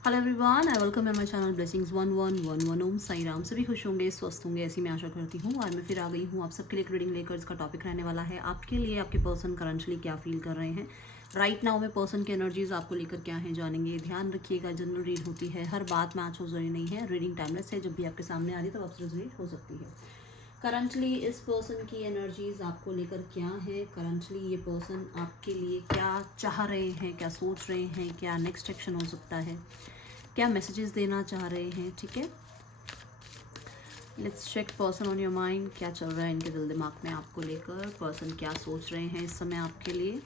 Hello everyone, I welcome है my channel blessings 1111 ओम साई राम। सभी खुश होंगे, स्वस्थ होंगे, ऐसी मैं आशा करती हूँ। आज मैं फिर आ गई हूँ आप सबके लिए एक रीडिंग लेकर। इसका टॉपिक रहने वाला है आपके लिए आपके पर्सन करंटली क्या फील कर रहे हैं राइट नाउ में। पर्सन की एनर्जीज आपको लेकर क्या है जानेंगे। ध्यान रखिएगा, जनरल रीड होती है, हर बात मैच हो जरूरी नहीं है। रीडिंग टाइमलेस है, जब भी आपके सामने आ रही है तब आपसे रेजोनेट हो सकती है। करंटली इस पर्सन की एनर्जीज आपको लेकर क्या है। करंटली ये पर्सन आपके लिए क्या चाह रहे हैं, क्या सोच रहे हैं, क्या नेक्स्ट एक्शन हो सकता है, क्या मैसेजेस देना चाह रहे हैं। ठीक है, let's check person on your mind. क्या चल रहा है इनके दिल दिमाग में आपको लेकर। पर्सन क्या सोच रहे हैं इस समय आपके लिए।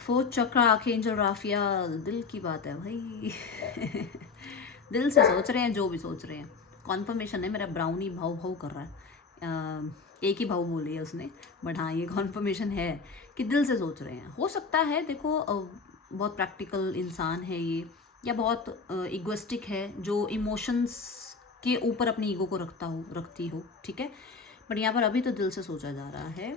फोर्थ चक्र, आर्कएंजल राफियाल। दिल की बात है भाई दिल से सोच रहे हैं जो भी सोच रहे हैं। कॉन्फर्मेशन है, मेरा ब्राउनी भाव भाव कर रहा है। एक ही भाव बोली है उसने, बट हाँ ये कॉन्फर्मेशन है कि दिल से सोच रहे हैं। हो सकता है देखो, बहुत प्रैक्टिकल इंसान है ये, या बहुत इगोइस्टिक है, जो इमोशंस के ऊपर अपनी ईगो को रखती हो। ठीक है, बट यहाँ पर अभी तो दिल से सोचा जा रहा है।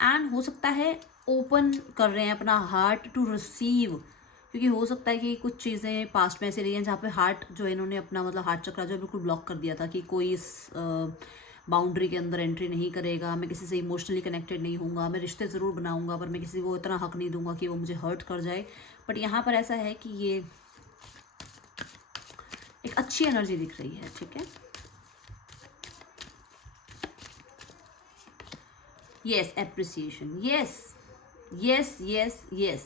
एंड हो सकता है ओपन कर रहे हैं अपना हार्ट टू रिसीव, क्योंकि हो सकता है कि कुछ चीज़ें पास्ट में ऐसी रही हैं जहाँ पे हार्ट जो है इन्होंने अपना मतलब हार्ट चक्रा जो है बिल्कुल ब्लॉक कर दिया था कि कोई इस बाउंड्री के अंदर एंट्री नहीं करेगा, मैं किसी से इमोशनली कनेक्टेड नहीं हूँगा, मैं रिश्ते ज़रूर बनाऊँगा पर मैं किसी को इतना हक नहीं दूंगा कि वो मुझे हर्ट कर जाए। बट यहाँ पर ऐसा है कि ये एक अच्छी एनर्जी दिख रही है। ठीक है, yes appreciation, yes yes yes yes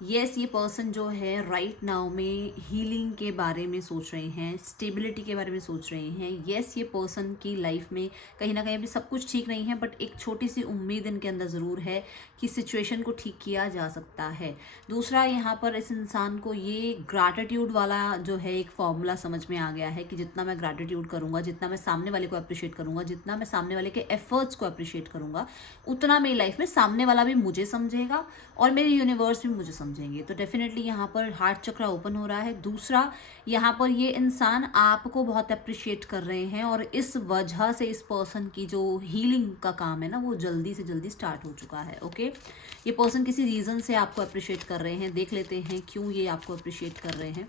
yes. ये पर्सन जो है राइट नाउ में हीलिंग के बारे में सोच रहे हैं, स्टेबिलिटी के बारे में सोच रहे हैं। यस, ये पर्सन की लाइफ में कहीं ना कहीं अभी सब कुछ ठीक नहीं है, बट एक छोटी सी उम्मीद इनके अंदर ज़रूर है कि सिचुएशन को ठीक किया जा सकता है। दूसरा, यहाँ पर इस इंसान को ये ग्रैटिट्यूड वाला जो है एक फॉर्मूला समझ में आ गया है कि जितना मैं ग्रैटिट्यूड करूँगा, जितना मैं सामने वाले को अप्रिशिएट करूँगा, जितना मैं सामने वाले के एफर्ट्स को अप्रिशिएट करूँगा, उतना मेरी लाइफ में सामने वाला भी मुझे समझेगा और मेरे यूनिवर्स भी मुझे समझेंगे। तो डेफिनेटली यहाँ पर हार्ट चक्र ओपन हो रहा है। दूसरा, यहाँ पर ये इंसान आपको बहुत अप्रिशिएट कर रहे हैं और इस वजह से इस पर्सन की जो हीलिंग का काम है ना, वो जल्दी से जल्दी स्टार्ट हो चुका है। ओके, ये पर्सन किसी रीज़न से आपको अप्रिशिएट कर रहे हैं। देख लेते हैं क्यों ये आपको अप्रिशिएट कर रहे हैं।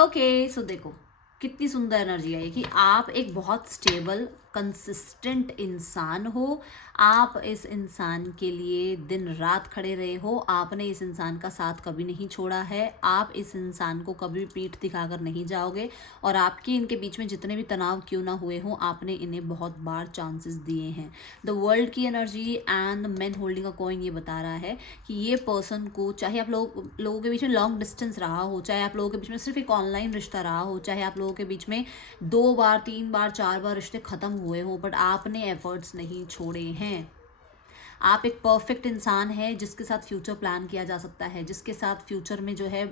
ओके, सो देखो कितनी सुंदर एनर्जी है कि आप एक बहुत स्टेबल कंसिस्टेंट इंसान हो। आप इस इंसान के लिए दिन रात खड़े रहे हो। आपने इस इंसान का साथ कभी नहीं छोड़ा है। आप इस इंसान को कभी पीठ दिखाकर नहीं जाओगे और आपके इनके बीच में जितने भी तनाव क्यों ना हुए हों, आपने इन्हें बहुत बार चांसेस दिए हैं। द वर्ल्ड की energy and the man holding a coin ये बता रहा है कि ये पर्सन को, चाहे आप लोगों के बीच में लॉन्ग डिस्टेंस रहा हो, चाहे आप लोगों के बीच में सिर्फ एक ऑनलाइन रिश्ता रहा हो, चाहे आप लोगों के बीच में 2 बार 3 बार 4 बार रिश्ते खत्म हुए हो, बट आपने एफर्ट्स नहीं छोड़े हैं। आप एक परफेक्ट इंसान है जिसके साथ फ्यूचर प्लान किया जा सकता है, जिसके साथ फ्यूचर में जो है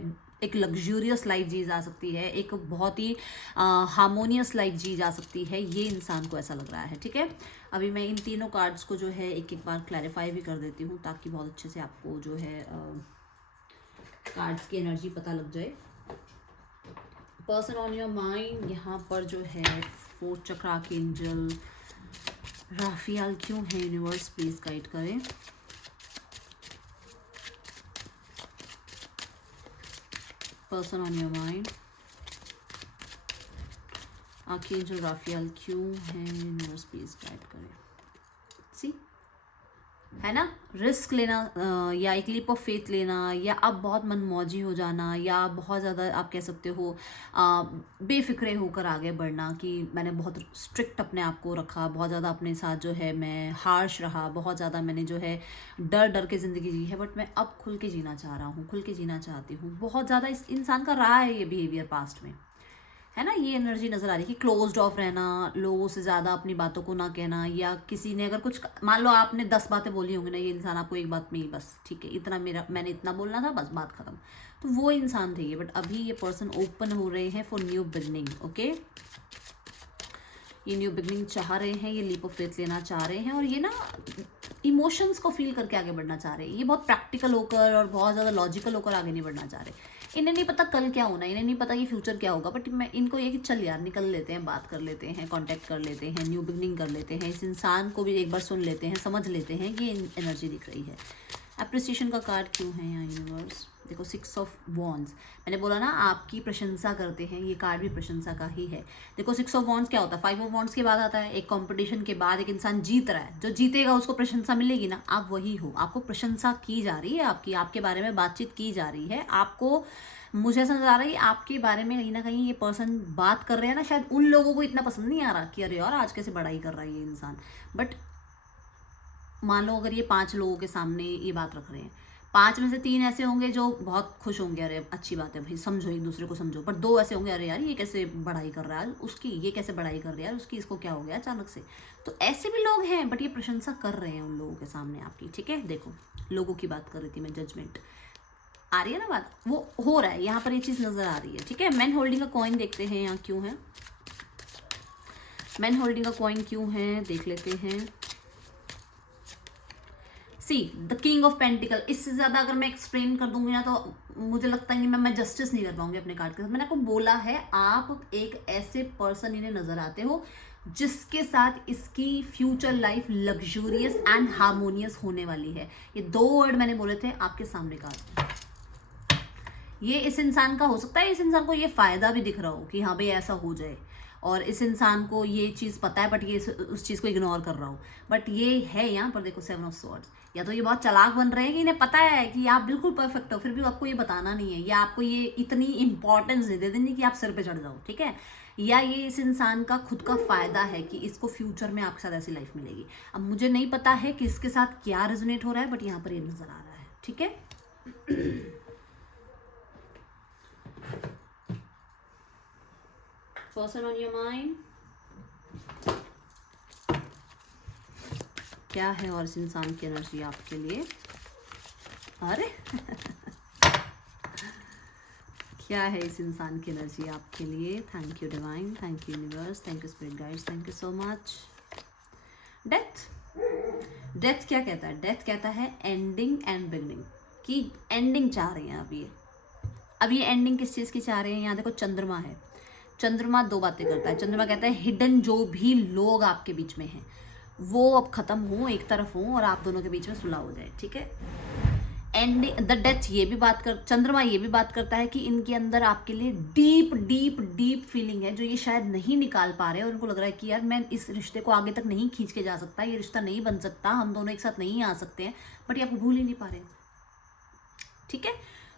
एक लग्जूरियस लाइफ जी जा सकती है, एक बहुत ही हार्मोनियस लाइफ जी जा सकती है। ये इंसान को ऐसा लग रहा है। ठीक है, अभी मैं इन तीनों कार्ड्स को जो है एक एक बार क्लैरिफाई भी कर देती हूँ ताकि बहुत अच्छे से आपको जो है कार्ड्स की एनर्जी पता लग जाए। पर्सन ऑन योर माइंड, यहाँ पर जो है फोर्थ चक्र, आर्कएंजल राफियाल क्यों है। यूनिवर्स प्लीज गाइड करें। Person on your mind, archangel Raphael क्यों है। यूनिवर्स प्लीज गाइड करें। सी है ना, रिस्क लेना या एक लीप ऑफ फेथ लेना, या आप बहुत मनमौजी हो जाना, या बहुत ज़्यादा आप कह सकते हो बेफिक्रे होकर आगे बढ़ना कि मैंने बहुत स्ट्रिक्ट अपने आप को रखा, बहुत ज़्यादा अपने साथ जो है मैं हार्श रहा, बहुत ज़्यादा मैंने जो है डर डर के ज़िंदगी जी है, बट मैं अब खुल के जीना चाह रहा हूँ, खुल के जीना चाहती हूँ। बहुत ज़्यादा इस इंसान का रहा है ये बिहेवियर पास्ट में, है ना। ये एनर्जी नज़र आ रही है कि क्लोज्ड ऑफ रहना, लोगों से ज़्यादा अपनी बातों को ना कहना, या किसी ने अगर कुछ, मान लो आपने 10 बातें बोली होंगी ना, ये इंसान आपको एक बात में ही बस ठीक है इतना, मैंने इतना बोलना था, बस बात खत्म। तो वो इंसान थे ये, बट अभी ये पर्सन ओपन हो रहे हैं फॉर न्यू बिगनिंग। ओके, ये न्यू बिगनिंग चाह रहे हैं, ये लीप ऑफ फेथ लेना चाह रहे हैं, और ये ना इमोशंस को फील करके आगे बढ़ना चाह रहे हैं। ये बहुत प्रैक्टिकल होकर और बहुत ज़्यादा लॉजिकल होकर आगे नहीं बढ़ना चाह रहे। इन्हें नहीं पता कल क्या होना है, इन्हें नहीं पता कि फ्यूचर क्या होगा, बट मैं इनको ये कि चल यार निकल लेते हैं, बात कर लेते हैं, कांटेक्ट कर लेते हैं, न्यू बिगनिंग कर लेते हैं, इस इंसान को भी एक बार सुन लेते हैं, समझ लेते हैं कि एनर्जी दिख रही है। अप्रिसिएशन का कार्ड क्यों है यहाँ यूनिवर्स? देखो 6 ऑफ वॉन्ड्स, मैंने बोला ना आपकी प्रशंसा करते हैं, ये कार्ड भी प्रशंसा का ही है। देखो 6 ऑफ वॉन्ड्स क्या होता है? 5 ऑफ वॉन्ड्स के बाद आता है एक कंपटीशन के बाद एक इंसान जीत रहा है, जो जीतेगा उसको प्रशंसा मिलेगी ना, आप वही हो, आपको प्रशंसा की जा रही है, आपकी आपके बारे में बातचीत की जा रही है, आपको मुझे ऐसा नजर आ रहा है कि आपके बारे में कहीं ना कहीं ये पर्सन बात कर रहे हैं ना, शायद उन लोगों को इतना पसंद नहीं आ रहा कि अरे यार आज कैसे बड़ाई कर रहा है ये इंसान, बट मान लो अगर ये 5 लोगों के सामने ये बात रख रहे हैं, 5 में से 3 ऐसे होंगे जो बहुत खुश होंगे, अरे अच्छी बात है भाई, समझो एक दूसरे को समझो, पर 2 ऐसे होंगे अरे यार ये कैसे बढ़ाई कर रहा है उसकी, ये कैसे बढ़ाई कर रहा है यार उसकी, इसको क्या हो गया अचानक से। तो ऐसे भी लोग हैं, बट ये प्रशंसा कर रहे हैं उन लोगों के सामने आपकी, ठीक है। देखो लोगों की बात कर रही थी मैं, जजमेंट आ रही है ना बात, वो हो रहा है यहाँ पर, ये चीज़ नज़र आ रही है, ठीक है। मैन होल्डिंग का कॉइन देखते हैं यहाँ क्यों है, मैन होल्डिंग का कॉइन क्यों है देख लेते हैं। See the king of pentacle, इससे ज़्यादा अगर मैं एक्सप्लेन कर दूंगी ना तो मुझे लगता है कि मैं जस्टिस नहीं कर पाऊंगी अपने कार्ड के साथ। मैंने आपको बोला है आप एक ऐसे पर्सन इन्हें नजर आते हो जिसके साथ इसकी future life luxurious and harmonious होने वाली है। ये 2 वर्ड मैंने बोले थे आपके सामने कार्ड, ये इस इंसान का हो सकता है, इस इंसान को ये फायदा भी दिख रहा हो कि हाँ भाई ऐसा हो जाए, और इस इंसान को ये चीज़ पता है बट ये उस चीज़ को इग्नोर कर रहा हो, बट ये है यहाँ पर देखो 7 ऑफ स्वॉर्ड्स, या तो ये बहुत चालाक बन रहे हैं कि इन्हें पता है कि आप बिल्कुल परफेक्ट हो, फिर भी आपको ये बताना नहीं है, या आपको ये इतनी इंपॉर्टेंस दे देंगे कि आप सिर पे चढ़ जाओ, ठीक है। या ये इस इंसान का खुद का फायदा है कि इसको फ्यूचर में आपके साथ ऐसी लाइफ मिलेगी। अब मुझे नहीं पता है कि इसके साथ क्या रेजोनेट हो रहा है, बट यहाँ पर ये नजर आ रहा है, ठीक है। पर्सन ऑन योर माइंड क्या है, और इस इंसान की एनर्जी आपके लिए, अरे क्या है इस इंसान की एनर्जी आपके लिए। Thank you divine, thank you universe, thank you spirit guides, thank you so much. Death, death क्या कहता है? डेथ कहता है एंडिंग एंड बिगनिंग, की एंडिंग चाह रहे हैं अब ये एंडिंग किस चीज़ की चाह रहे हैं। यहाँ देखो चंद्रमा है, चंद्रमा 2 बातें करता है। चंद्रमा कहता है हिडन जो भी लोग आपके बीच में हैं वो अब खत्म हो, एक तरफ हो, और आप दोनों के बीच में सुलह हो जाए, ठीक है। एंडिंग द डेथ ये भी बात कर, चंद्रमा ये भी बात करता है कि इनके अंदर आपके लिए डीप डीप डीप फीलिंग है जो ये शायद नहीं निकाल पा रहे, और उनको लग रहा है कि यार मैं इस रिश्ते को आगे तक नहीं खींच के जा सकता, ये रिश्ता नहीं बन सकता, हम दोनों एक साथ नहीं आ सकते हैं, बट ये आपको भूल ही नहीं पा रहे, ठीक है।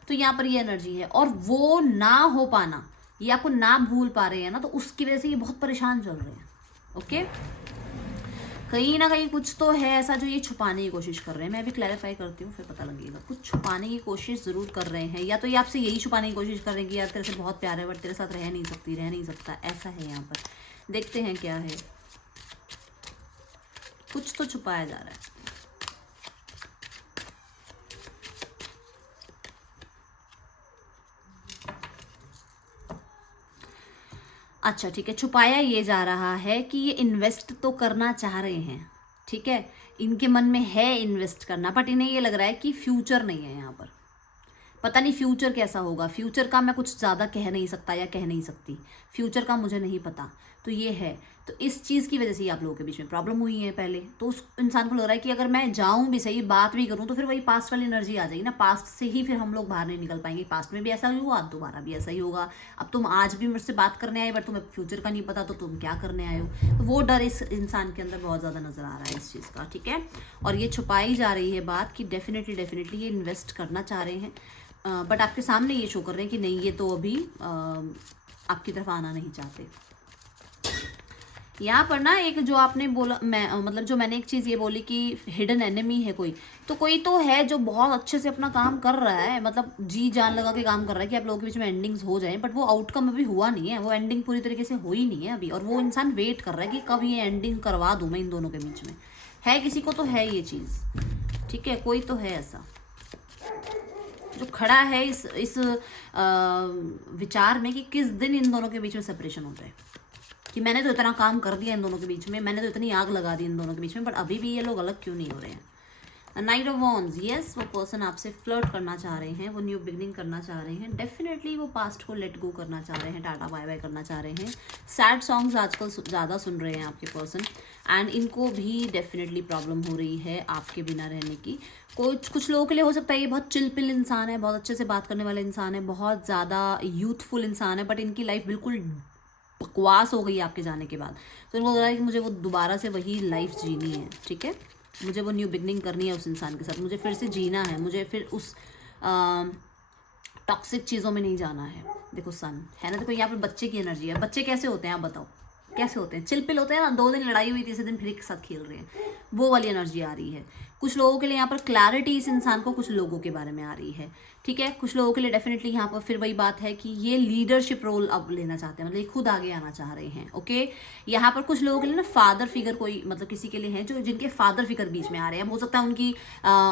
तो यहाँ पर ये एनर्जी है, और वो ना हो पाना, ये आपको ना भूल पा रहे हैं ना, तो उसकी वजह से ये बहुत परेशान चल रहे हैं, ओके। कहीं ना कहीं कुछ तो है ऐसा जो ये छुपाने की कोशिश कर रहे हैं। मैं भी क्लैरिफाई करती हूँ फिर पता लगेगा। कुछ छुपाने की कोशिश ज़रूर कर रहे हैं, या तो ये आपसे यही छुपाने की कोशिश कर रहे हैं कि यार तेरे से बहुत प्यार है बट तेरे साथ रह नहीं सकती, रह नहीं सकता, ऐसा है यहाँ पर। देखते हैं क्या है, कुछ तो छुपाया जा रहा है। अच्छा ठीक है, छुपाया ये जा रहा है कि ये इन्वेस्ट तो करना चाह रहे हैं, ठीक है, इनके मन में है इन्वेस्ट करना, बट इन्हें ये लग रहा है कि फ्यूचर नहीं है यहाँ पर। पता नहीं फ्यूचर कैसा होगा, फ्यूचर का मैं कुछ ज़्यादा कह नहीं सकता या कह नहीं सकती, फ्यूचर का मुझे नहीं पता। तो ये है, तो इस चीज़ की वजह से ही आप लोगों के बीच में प्रॉब्लम हुई है पहले। तो उस इंसान को लग रहा है कि अगर मैं जाऊँ भी सही, बात भी करूँ, तो फिर वही पास्ट वाली एनर्जी आ जाएगी ना, पास्ट से ही फिर हम लोग बाहर नहीं निकल पाएंगे। पास्ट में भी ऐसा ही हुआ, दोबारा भी ऐसा ही होगा। अब तुम आज भी मुझसे बात करने आए बट तुम्हें फ्यूचर का नहीं पता, तो तुम क्या करने आए हो। तो वो डर इस इंसान के अंदर बहुत ज़्यादा नज़र आ रहा है इस चीज़ का, ठीक है। और ये छुपाई जा रही है बात कि डेफिनेटली ये इन्वेस्ट करना चाह रहे हैं, बट आपके सामने ये शो कर रहे हैं कि नहीं, ये तो अभी आपकी तरफ आना नहीं चाहते। यहाँ पर ना एक जो आपने बोला, मैं मतलब जो मैंने एक चीज़ ये बोली कि हिडन एनिमी है कोई, तो कोई तो है जो बहुत अच्छे से अपना काम कर रहा है, मतलब जी जान लगा के काम कर रहा है कि आप लोगों के बीच में एंडिंग्स हो जाएं, बट वो आउटकम अभी हुआ नहीं है, वो एंडिंग पूरी तरीके से हुई नहीं है अभी, और वो इंसान वेट कर रहा है कि कब ये एंडिंग करवा दूँ मैं इन दोनों के बीच में। है किसी को तो है ये चीज़, ठीक है, कोई तो है ऐसा जो खड़ा है इस विचार में कि किस दिन इन दोनों के बीच में सेपरेशन हो जाए, कि मैंने तो इतना काम कर दिया इन दोनों के बीच में, मैंने तो इतनी आग लगा दी इन दोनों के बीच में, बट अभी भी ये लोग अलग क्यों नहीं हो रहे हैं। नाइट ऑफ वॉन्ड्स, यस वो पर्सन आपसे फ्लर्ट करना चाह रहे हैं, वो न्यू बिगनिंग करना चाह रहे हैं, डेफिनेटली वो पास्ट को लेट गो करना चाह रहे हैं, टाटा बाय बाय करना चाह रहे हैं। सैड सॉन्ग्स आजकल ज़्यादा सुन रहे हैं आपके पर्सन, एंड इनको भी डेफिनेटली प्रॉब्लम हो रही है आपके बिना रहने की। कुछ लोगों के लिए हो सकता है ये बहुत चिलपिल इंसान है, बहुत अच्छे से बात करने वाला इंसान है, बहुत ज़्यादा यूथफुल इंसान है, बट इनकी लाइफ बिल्कुल बकवास हो गई आपके जाने के बाद। तो उनको लग रहा है कि मुझे वो दोबारा से वही लाइफ जीनी है, ठीक है, मुझे वो न्यू बिगनिंग करनी है उस इंसान के साथ, मुझे फिर से जीना है, मुझे फिर उस टॉक्सिक चीज़ों में नहीं जाना है। देखो सन है ना, देखो यहाँ पर बच्चे की एनर्जी है। बच्चे कैसे होते हैं आप बताओ, कैसे होते हैं? चिलपिल होते हैं ना, 2 दिन लड़ाई हुई, तीसरे दिन फिर एक साथ खेल रहे हैं, वो वाली एनर्जी आ रही है। कुछ लोगों के लिए यहाँ पर क्लैरिटी इस इंसान को कुछ लोगों के बारे में आ रही है, ठीक है। कुछ लोगों के लिए डेफिनेटली यहाँ पर फिर वही बात है कि ये लीडरशिप रोल अब लेना चाहते हैं, मतलब ये खुद आगे आना चाह रहे हैं, ओके। यहाँ पर कुछ लोगों के लिए ना फादर फिगर कोई, मतलब किसी के लिए है जो जिनके फादर फिगर बीच में आ रहे हैं। हो सकता है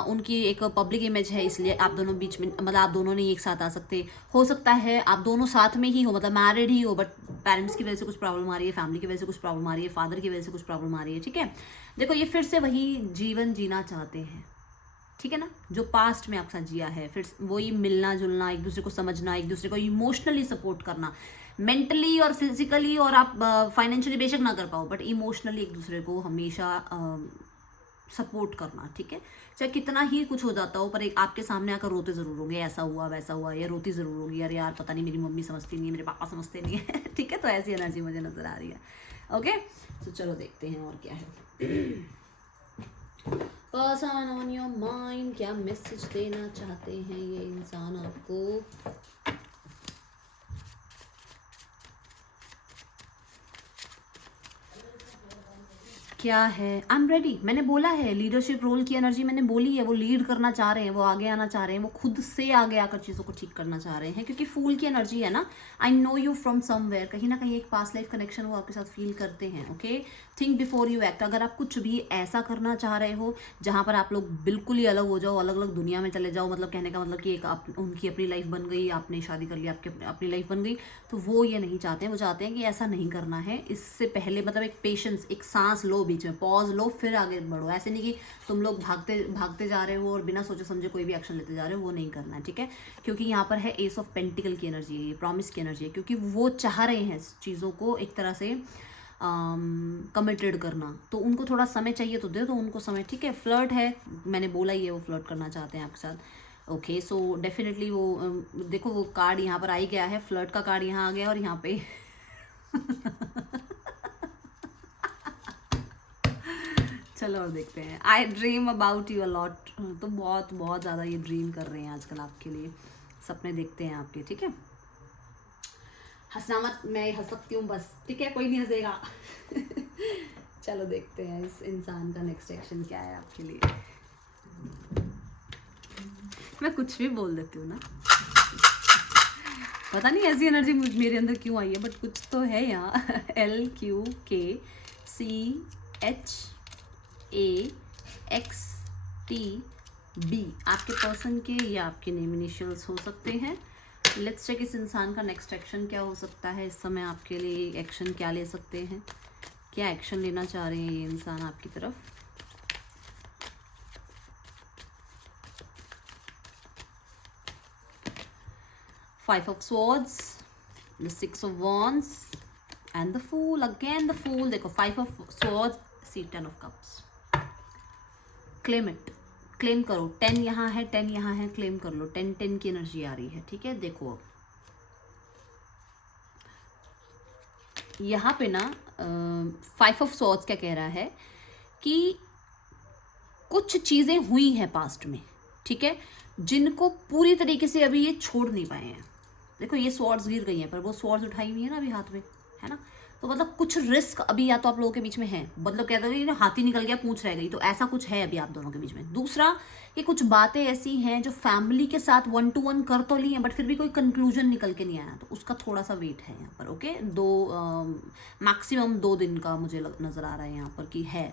उनकी एक पब्लिक इमेज है, इसलिए आप दोनों बीच में, मतलब आप दोनों नहीं एक साथ आ सकते। हो सकता है आप दोनों साथ में ही हो, मतलब मैरिड ही हो, बट पेरेंट्स की वजह से कुछ प्रॉब्लम आ रही है, फैमिली की वजह से कुछ प्रॉब्लम आ रही है, फादर की वजह से कुछ प्रॉब्लम आ रही है, ठीक है। देखो ये फिर से वही जीवन जीना चाहते हैं, ठीक है ना, जो पास्ट में आपके साथ जिया है, फिर वही मिलना जुलना, एक दूसरे को समझना, एक दूसरे को इमोशनली सपोर्ट करना, मेंटली और फिजिकली, और आप फाइनेंशियली बेशक ना कर पाओ, बट इमोशनली एक दूसरे को हमेशा सपोर्ट करना, ठीक है। चाहे कितना ही कुछ हो जाता हो, पर एक आपके सामने आकर रोते ज़रूर होंगे, ऐसा हुआ वैसा हुआ, या रोती ज़रूर होगी, अरे यार पता नहीं मेरी मम्मी समझती नहीं है, मेरे पापा समझते नहीं है ठीक है। तो ऐसी एनर्जी मुझे नज़र आ रही है, ओके। तो चलो देखते हैं और क्या है। पर्सन ऑन योर माइंड, क्या मैसेज देना चाहते हैं ये इंसान आपको? क्या है? आई एम रेडी, मैंने बोला है, लीडरशिप रोल की एनर्जी मैंने बोली है, वो लीड करना चाह रहे हैं, वो आगे आना चाह रहे हैं, वो खुद से आगे आकर चीज़ों को ठीक करना चाह रहे हैं, क्योंकि फूल की एनर्जी है ना। I know you from somewhere, कहीं ना कहीं एक पास्ट लाइफ कनेक्शन वो आपके साथ फील करते हैं, okay. Think before you act. अगर आप कुछ भी ऐसा करना चाह रहे हो जहाँ पर आप लोग बिल्कुल ही अलग हो जाओ, अलग अलग दुनिया में चले जाओ, मतलब कहने का मतलब कि एक उनकी अपनी लाइफ बन गई, आपने शादी कर लिया, आपकी अपनी लाइफ बन गई, तो वो ये नहीं चाहते हैं। वो चाहते हैं कि ऐसा नहीं करना है, इससे पहले मतलब एक पेशेंस, एक सांस लो, बीच में पॉज लो, फिर आगे बढ़ो। ऐसे नहीं कि तुम लोग भागते भागते जा रहे हो और बिना सोचे समझे कोई भी एक्शन लेते जा रहे हो, वो नहीं करना है, ठीक है। क्योंकि यहाँ पर है एस ऑफ पेंटिकल की एनर्जी है, ये प्रॉमिस की एनर्जी है, क्योंकि वो चाह रहे हैं चीज़ों को एक तरह से कमिटेड करना, तो उनको थोड़ा समय चाहिए, तो दे दो उनको समय, ठीक है। फ्लर्ट है, मैंने बोला ही है, वो फ्लर्ट करना चाहते हैं आपके साथ, ओके। सो डेफिनेटली वो देखो वो कार्ड यहाँ पर आ ही गया है, फ्लर्ट का कार्ड यहाँ आ गया, और यहाँ पे चलो और देखते हैं। आई ड्रीम अबाउट यू अलॉट, तो बहुत बहुत ज़्यादा ये ड्रीम कर रहे हैं आजकल आपके लिए, सपने देखते हैं आपके, ठीक है। हंसना मत, मैं हंस सकती हूँ बस, ठीक है, कोई नहीं हंसेगा चलो देखते हैं इस इंसान का नेक्स्ट एक्शन क्या है आपके लिए। मैं कुछ भी बोल देती हूँ ना, पता नहीं ऐसी एनर्जी मेरे अंदर क्यों आई है, बट कुछ तो है यहाँ LQKCHAXTB आपके पर्सन के या आपके नेम इनिशियल्स हो सकते हैं। लेट्स चेक इस इंसान का नेक्स्ट एक्शन क्या हो सकता है। इस समय आपके लिए एक्शन क्या ले सकते हैं, क्या एक्शन लेना चाह रहे हैं ये इंसान आपकी तरफ। Five of Swords, the Six of Wands and the Fool, again the Fool। देखो 5 of Swords, see 10 of Cups। Claim it, claim करो। 10 यहाँ है, 10 यहाँ है, क्लेम कर लो। 10 की एनर्जी आ रही है, ठीक है। देखो अब यहाँ पे ना 5 of Swords क्या कह रहा है कि कुछ चीज़ें हुई हैं पास्ट में, ठीक है, जिनको पूरी तरीके से अभी ये छोड़ नहीं पाए हैं। देखो ये स्वॉर्ड्स गिर गई हैं, पर वो स्वॉर्ड्स उठाई हुई है ना अभी हाथ में, है ना। तो मतलब कुछ रिस्क अभी या तो आप लोगों के बीच में है, मतलब कहते हैं ना हाथी निकल गया पूंछ रह गई, तो ऐसा कुछ है अभी आप दोनों के बीच में। दूसरा, ये कुछ बातें ऐसी हैं जो फैमिली के साथ 1 to 1 कर तो ली हैं, बट फिर भी कोई कंक्लूजन निकल के नहीं आया, तो उसका थोड़ा सा वेट है यहाँ पर, ओके। मैक्सिमम 2 दिन का मुझे नज़र आ रहा है यहाँ पर कि है,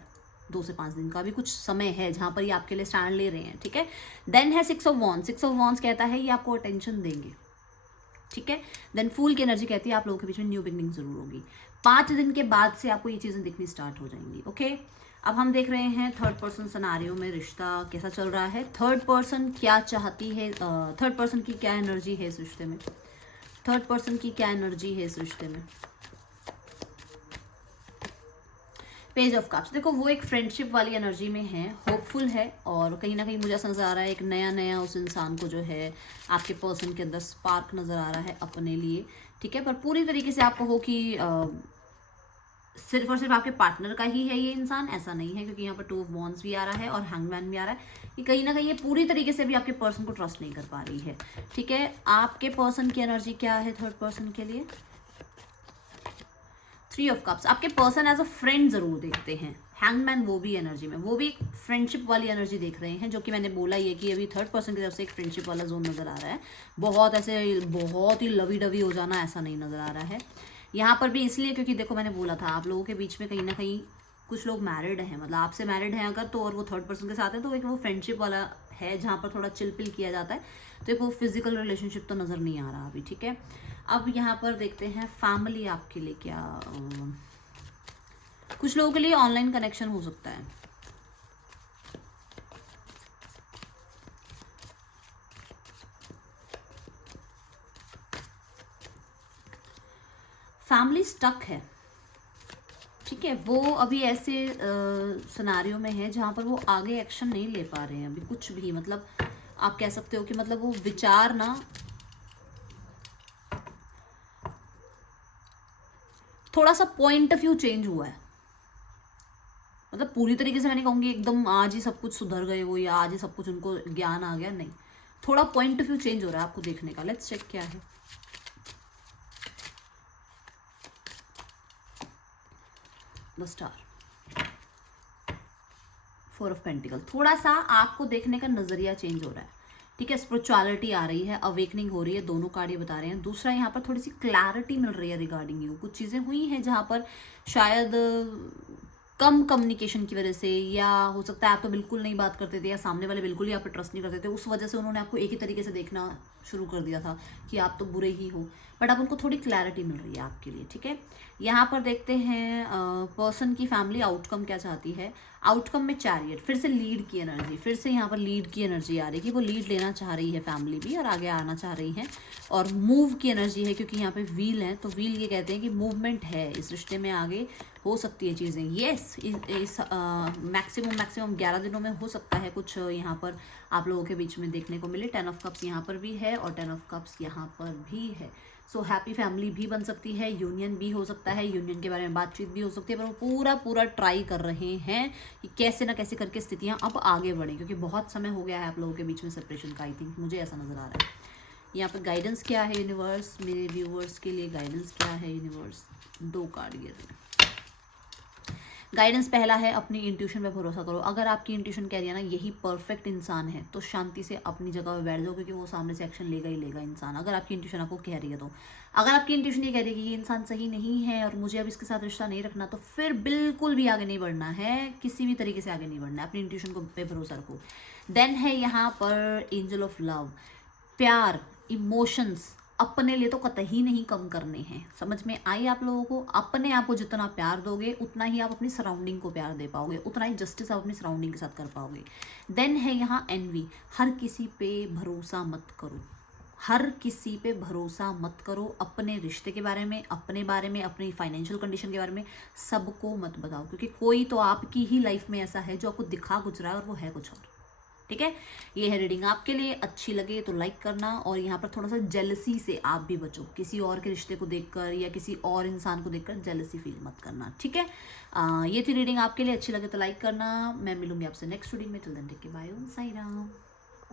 2 से 5 दिन का भी कुछ समय है जहाँ पर ये आपके लिए स्टैंड ले रहे हैं, ठीक है। देन है 6 of Wands। 6 of Wands कहता है ये आपको अटेंशन देंगे, ठीक है। देन फूल की एनर्जी कहती है आप लोगों के बीच में न्यू बिगनिंग जरूर होगी। 5 दिन के बाद से आपको ये चीज़ें दिखनी स्टार्ट हो जाएंगी, ओके। अब हम देख रहे हैं थर्ड पर्सन सिनेरियो में रिश्ता कैसा चल रहा है, थर्ड पर्सन क्या चाहती है, थर्ड पर्सन की क्या एनर्जी है इस रिश्ते में, थर्ड पर्सन की क्या एनर्जी है इस रिश्ते में। पेज ऑफ कप्स, देखो वो एक फ्रेंडशिप वाली एनर्जी में है, होपफुल है, और कहीं ना कहीं मुझे ऐसा नज़र आ रहा है एक नया नया उस इंसान को जो है आपके पर्सन के अंदर स्पार्क नज़र आ रहा है अपने लिए, ठीक है। पर पूरी तरीके से आपको हो कि सिर्फ और सिर्फ आपके पार्टनर का ही है ये इंसान, ऐसा नहीं है, क्योंकि यहाँ पर 2 ऑफ वॉन्ड्स भी आ रहा है और हैंगमैन भी आ रहा है कि कहीं ना कहीं ये पूरी तरीके से भी आपके पर्सन को ट्रस्ट नहीं कर पा रही है, ठीक है। आपके पर्सन की एनर्जी क्या है थर्ड पर्सन के लिए, 3 ऑफ कप्स, आपके पर्सन एज अ फ्रेंड जरूर देखते हैं, हैंगमैन वो भी एनर्जी में, वो भी एक फ्रेंडशिप वाली एनर्जी देख रहे हैं, जो कि मैंने बोला ये कि अभी थर्ड पर्सन की तरफ से एक फ्रेंडशिप वाला जोन नज़र आ रहा है, बहुत ऐसे बहुत ही लवी डवी हो जाना ऐसा नहीं नज़र आ रहा है यहाँ पर भी, इसलिए क्योंकि देखो मैंने बोला था आप लोगों के बीच में कहीं ना कहीं कुछ लोग मैरिड हैं, मतलब आपसे मैरिड हैं अगर तो, और वो थर्ड पर्सन के साथ है तो एक वो फ्रेंडशिप वाला है जहाँ पर थोड़ा चिलपिल किया जाता है, तो एक वो फिजिकल रिलेशनशिप तो नज़र नहीं आ रहा अभी, ठीक है। अब यहाँ पर देखते हैं फैमिली आपके लिए क्या, कुछ लोगों के लिए ऑनलाइन कनेक्शन हो सकता है, फैमिली स्टक है, ठीक है। वो अभी ऐसे सिनेरियो में है जहाँ पर वो आगे एक्शन नहीं ले पा रहे हैं अभी कुछ भी, मतलब आप कह सकते हो कि मतलब वो विचार ना थोड़ा सा पॉइंट ऑफ व्यू चेंज हुआ है, मतलब पूरी तरीके से मैं नहीं कहूँगी एकदम आज ही सब कुछ सुधर गए वो या आज ही सब कुछ उनको ज्ञान आ गया, नहीं, थोड़ा पॉइंट ऑफ व्यू चेंज हो रहा है आपको देखने का। लेट्स चेक क्या है, द स्टार, 4 ऑफ पेंटिकल, थोड़ा सा आपको देखने का नजरिया चेंज हो रहा है, ठीक है। स्पिरिचुअलिटी आ रही है, अवेकनिंग हो रही है, दोनों कार्ड ये बता रहे हैं। दूसरा यहाँ पर थोड़ी सी क्लैरिटी मिल रही है रिगार्डिंग यू, कुछ चीज़ें हुई हैं जहाँ पर शायद कम कम्युनिकेशन की वजह से, या हो सकता है आप तो बिल्कुल नहीं बात करते थे या सामने वाले बिल्कुल ही आप पे ट्रस्ट नहीं करते थे, उस वजह से उन्होंने आपको एक ही तरीके से देखना शुरू कर दिया था कि आप तो बुरे ही हो, बट अब उनको थोड़ी क्लैरिटी मिल रही है आपके लिए, ठीक है। यहाँ पर देखते हैं पर्सन की फैमिली आउटकम क्या चाहती है, आउटकम में चैरियट, फिर से लीड की एनर्जी, फिर से यहाँ पर लीड की एनर्जी आ रही है कि वो लीड लेना चाह रही है फैमिली भी और आगे आना चाह रही है, और मूव की एनर्जी है क्योंकि यहाँ पे व्हील है, तो व्हील ये कहते हैं कि मूवमेंट है इस रिश्ते में, आगे हो सकती है चीज़ें, येस इस मैक्सिमम 11 दिनों में हो सकता है कुछ यहाँ पर आप लोगों के बीच में देखने को मिले। 10 ऑफ कप्स यहाँ पर भी है और 10 ऑफ कप्स यहाँ पर भी है, सो हैप्पी फैमिली भी बन सकती है, यूनियन भी हो सकता है, यूनियन के बारे में बातचीत भी हो सकती है, पर वो पूरा ट्राई कर रहे हैं कि कैसे ना कैसे करके स्थितियाँ अब आगे बढ़ें, क्योंकि बहुत समय हो गया है आप लोगों के बीच में सेपरेशन का, आई थिंक मुझे ऐसा नज़र आ रहा है। यहाँ पर गाइडेंस क्या है यूनिवर्स, मेरे व्यूवर्स के लिए गाइडेंस क्या है यूनिवर्स, 2 कार्ड गिर रहे हैं। गाइडेंस पहला है अपनी इंट्यूशन पे भरोसा करो, अगर आपकी इंट्यूशन कह रही है ना यही परफेक्ट इंसान है तो शांति से अपनी जगह पे बैठ जाओ, क्योंकि वो सामने से एक्शन लेगा ही लेगा इंसान, अगर आपकी इंट्यूशन आपको कह रही है तो। अगर आपकी इंट्यूशन ये कह रही है कि ये इंसान सही नहीं है और मुझे अब इसके साथ रिश्ता नहीं रखना, तो फिर बिल्कुल भी आगे नहीं बढ़ना है, किसी भी तरीके से आगे नहीं बढ़ना है, अपनी इंट्यूशन को पे भरोसा रखो। देन है यहाँ पर एंजल ऑफ लव, प्यार, इमोशंस अपने लिए तो कतई नहीं कम करने हैं, समझ में आई आप लोगों को, अपने आप को जितना प्यार दोगे उतना ही आप अपनी सराउंडिंग को प्यार दे पाओगे, उतना ही जस्टिस आप अपनी सराउंडिंग के साथ कर पाओगे। देन है यहाँ एनवी, हर किसी पे भरोसा मत करो, हर किसी पे भरोसा मत करो, अपने रिश्ते के बारे में, अपने बारे में, अपनी फाइनेंशियल कंडीशन के बारे में सबको मत बताओ, क्योंकि कोई तो आपकी ही लाइफ में ऐसा है जो आपको दिखा कुछ रहा है और वो है कुछ और, ठीक है। ये है रीडिंग आपके लिए, अच्छी लगे तो लाइक करना, और यहाँ पर थोड़ा सा जेलसी से आप भी बचो, किसी और के रिश्ते को देखकर या किसी और इंसान को देखकर जेलसी फील मत करना, ठीक है। ये थी रीडिंग आपके लिए, अच्छी लगे तो लाइक करना, मैं मिलूंगी आपसे नेक्स्ट रीडिंग में, till then take care, bye, Om Sai Ram.